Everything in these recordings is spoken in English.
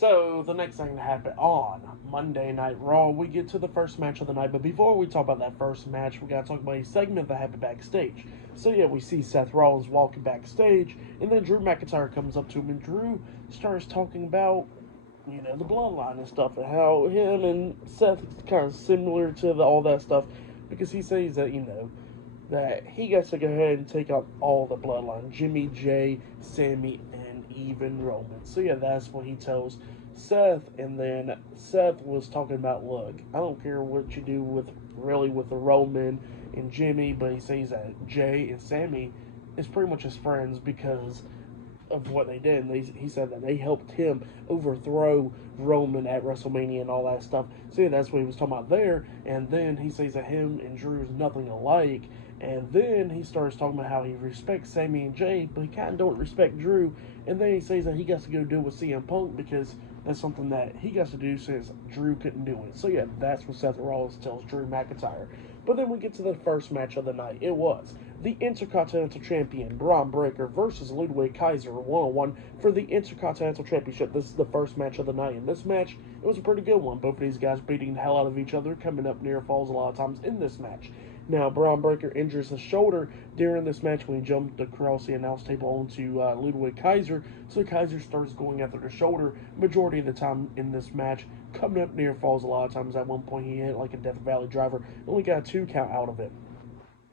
So, the next thing to happen on Monday Night Raw, we get to the first match of the night. But before we talk about that first match, we got to talk about a segment that happened backstage. So, yeah, we see Seth Rollins walking backstage, and then Drew McIntyre comes up to him, and Drew starts talking about, the bloodline and stuff, and how him and Seth is kind of similar to all that stuff, because he says that, that he gets to go ahead and take out all the bloodline, Jimmy, Jay, Sammy, and even Roman. So yeah, that's what he tells Seth, and then Seth was talking about, look, I don't care what you do with the Roman and Jimmy, but he says that Jay and Sammy is pretty much his friends because of what they did. And he said that they helped him overthrow Roman at WrestleMania and all that stuff. So yeah, that's what he was talking about there. And then he says that him and Drew is nothing alike. And then he starts talking about how he respects Sammy and Jay, but he kind of don't respect Drew. And then he says that he got to go deal with CM Punk because that's something that he got to do since Drew couldn't do it. So yeah, that's what Seth Rollins tells Drew McIntyre. But then we get to the first match of the night. It was the Intercontinental Champion, Bron Breakker, versus Ludwig Kaiser, one-on-one for the Intercontinental Championship. This is the first match of the night. In this match, it was a pretty good one. Both of these guys beating the hell out of each other, coming up near falls a lot of times in this match. Now, Bron Breakker injures his shoulder during this match when he jumped across the announce table onto Ludwig Kaiser. So Kaiser starts going after the shoulder majority of the time in this match, coming up near falls a lot of times. At one point, he hit like a Death Valley driver, only got a 2 count out of it.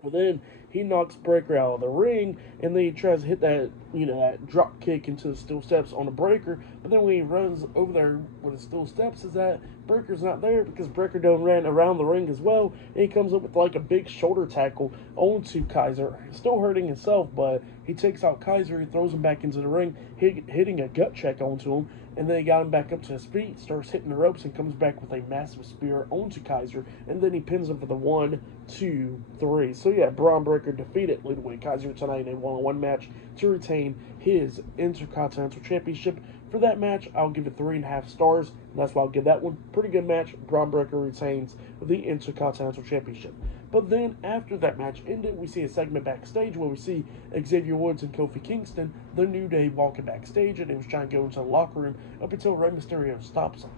Well, then he knocks Breakker out of the ring, and then he tries to hit that, that drop kick into the steel steps on the Breakker. But then when he runs over there with the steel steps, is that Breakker's not there because Breakker done ran around the ring as well, and he comes up with like a big shoulder tackle onto Kaiser. Still hurting himself, but he takes out Kaiser, he throws him back into the ring, hitting a gut check onto him, and then he got him back up to his feet, starts hitting the ropes, and comes back with a massive spear onto Kaiser, and then he pins him for the 1, 2, 3. So yeah, Bron Breakker defeated Ludwig Kaiser tonight in a one-on-one match to retain his Intercontinental Championship. For that match, I'll give it 3.5 stars, and that's why I'll give that one. Pretty good match. Bron Breakker retains the Intercontinental Championship. But then, after that match ended, we see a segment backstage where we see Xavier Woods and Kofi Kingston, the New Day, walking backstage, and he was trying to go into the locker room up until Rey Mysterio stops him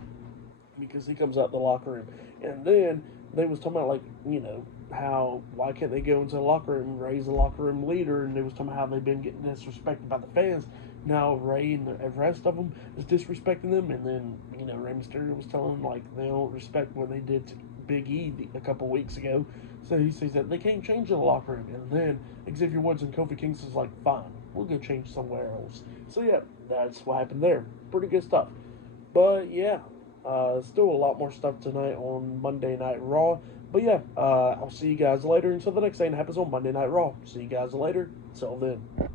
because he comes out the locker room. And then they was talking about, how, why can't they go into the locker room and raise the locker room leader, and they was talking about how they've been getting disrespected by the fans. Now Ray and the rest of them is disrespecting them, and then, Rey Mysterio was telling them, they don't respect what they did to Big E a couple weeks ago. So he says that they can't change in the locker room, and then Xavier Woods and Kofi Kingston's like, fine, we'll go change somewhere else. So yeah, that's what happened there. Pretty good stuff. But yeah, still a lot more stuff tonight on Monday Night Raw. But yeah, I'll see you guys later until the next thing that happens on Monday Night Raw. See you guys later. Till then.